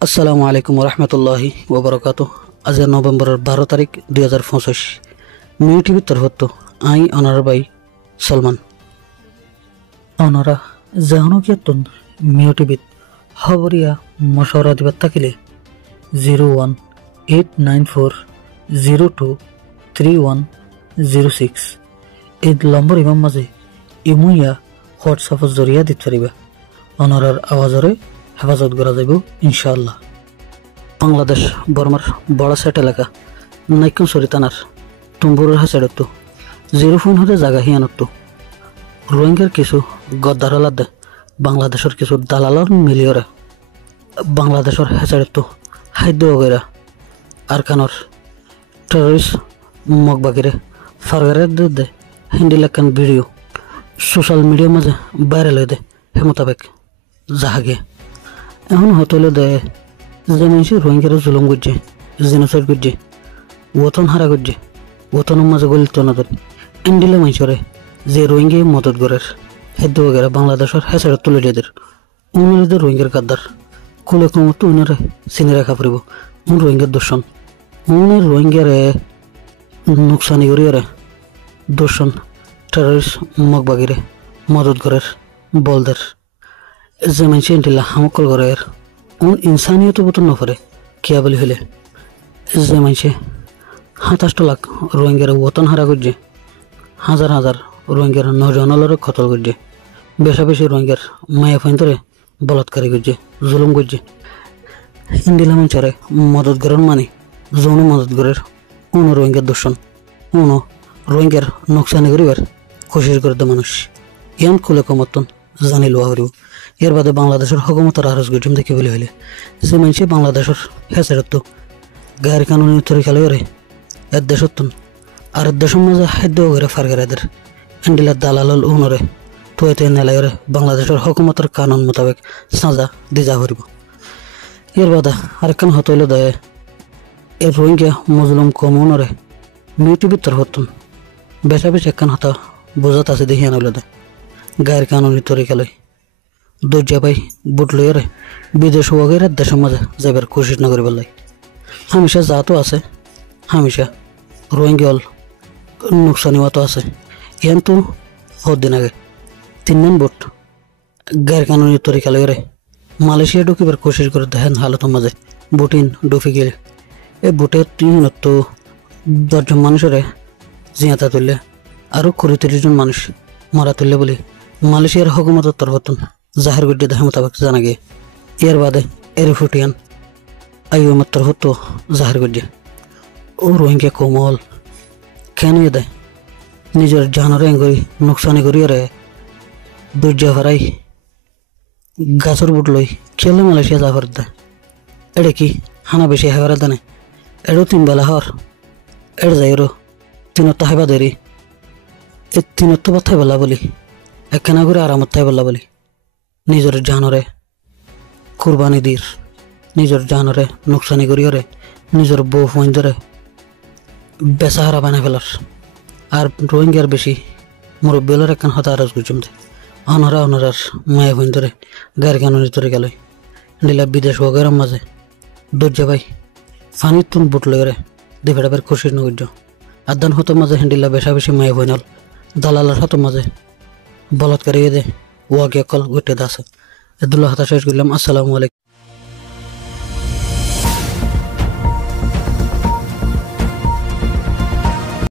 আসসালামু আলাইকুম রহমতুল্লাহি ওবরাকাতু। আজ নভেম্বরের 12 তারিখ 2025 মিউ টিভির তরফত আই অনার বাই সলমান অনারা জাহনকিয়াতুন মিউ টিভিত খবরিয়া মশওয়ারা দিবার থাকিলে 01894023106 এই নম্বর ইমাম মাঝে ইমুইয়া হোয়াটসঅ্যাপের জরিয়া দিতে পারিবা। অনারার আওয়াজরে হেফাজত করা যাব ইনশাআল্লাহ। বাংলাদেশ বর্মার বড় সেট এলাকা নাইকনসরি থানার তুম্বুরের হাসেড়তো 0 হতে জায়গা হিয়ানতো রোহিঙ্গার কিছু গদ্দারলাদ বাংলাদেশের কিছু দালালর মিলিয়রে বাংলাদেশের হেসাড়তো খাদ্য বগেরা আরকানর টেররিস্ট মগবাগিরে ফারগারের দে হিন্দি লেখান ভিডিও সোশ্যাল মিডিয়ার মাঝে ভাইরাল হয়ে দে হে মোতাবেক জাহাগে এখন হতলে দেয় যে মানুষ রোহিঙ্গারা জুলুম করছে, জেনোসাইড করছে, ওতন হারা করছে, ওতনের মাঝে গলিত নদর এন্ডিলে মানুষরে যে রোহিঙ্গা মদত করার হেদ্য বগেরা বাংলাদেশের হেসারে তুলে দিয়ে উনাদের রোহিঙ্গার গাদ্দার কুলে কমতো উনারে চিনি রাখা পড়ব। রোহিঙ্গার দর্শন উনের রোহিঙ্গারে নুকসানি করিয়ারে দর্শন টেররিস্ট মগবাগিরে মদত করার বলদের যে মানুষ এন্টিলা হামকল করে ইনসানিয়ত বোতন নফরে কিয়া বলি হলে যে মানুষে 27 লাখ রোহিঙ্গার ওতন হারা করছে, হাজার হাজার রোহিঙ্গার নজনালরে কতল করছে, বেশা বেশি রোহিঙ্গার মায়া ফাইন্তরে বলাৎকারী করছে, জুলুম করছে। ইন্ডিলা মানুষরে মদত করার মানে যৌন মদত করার রোহিঙ্গার দর্শন রোহিঙ্গার নোকসানি করিবার কোশিশ করে মানুষ ইয়ান কুলে কমতন জানি লোয়া হরিব। এর বাদে বাংলাদেশের হকুমতের আরজ গঠিম দেখি বলে হইলে যে মানুষে বাংলাদেশের হেসারত গায়ের কানুনি তরিকালয়রে এর দেশত্তন আর দেশের মাঝে খাদ্য করে ফারগারেদের এন্ডিলার দালাল উনরে তুয়েতে নেলাইরে বাংলাদেশের হকুমতের কানুন মোতাবেক সাজা দিজা হরিব। এর বাদে আরেকখান হতইল দেয় এর রোহিঙ্গা মজলুম কমনরে মিউটিভির তরফতন বেশা বেশি একখান হতা বোঝাত আছে দেখিয়া নইল দেয় গায়ের কানুনি তরিকালয় দরজা পাই বুট লইয়ারে বিদেশ ওয়াগের দেশের মাঝে যাবার কোশিশ না করিবার লাই হামেশা জাতও আছে, হামেশা রোহিঙ্গল নোকসানি মতো আছে। ইয়ান তো দিন আগে 3 বুট গায়ের কানুনি তরিকা লইয়ারে মালয়েশিয়া ঢুকিবার কোশিশ করে দেখেন হালতের মাঝে বুটিন ডুফি গেলে এই বুটের তো 10 জন মানুষেরে জিয়াতা তুললে আরো 30 জন মানুষ মারা তুললে বলে মালয়েশিয়ার হকুমতের তরফতন জাহের গুড্ডি দেখা মোতাবেক জানা গিয়ে এর বাদে এরিফুটিয়ান আইওমের তরফত জাহের গুড্ডি রোহিঙ্গা কোমল কেন দেয় নিজের জানরে করি নোকসানি করিয়ারে দরজা হারাই গাছের বুট লই খেলে মালয়েশিয়া যা করে দেয় এটা কি হানা বেশি হেবারে দেনে এড়ো 3 বেলা হর এর যাইরো 3 হাইবা দেরি এ 3 বাথাই বেলা বলি একখানা করে আরামত থাই বেলা বলি নিজের জানরে কুরবানি দির নিজের জানরে নোকসানি করিয়ারে নিজের বউ ফইন্দরে বেসাহারা বানাই ফেলার আর রোহিঙ্গার বেশি মুরব্বীলের একখান হতা আরজ গুজুম দে অনারার মায়া ফইন্দরে গায়ের কানুনি তরে গেল নীলা বিদেশ ওগের মাঝে দরজা পাই ফানির তুন বুট লইরে দেবের কোশিশ নগর্য আদান হতো মাঝে হেন্ডিলা বেশা বেশি মায়া ফইনাল দালালার হতো মাঝে বলৎকারী দে ওয়াকে কল গুটে দাস এদুল্লাহ হাতা শেষ করলাম। আসসালামু আলাইকুম।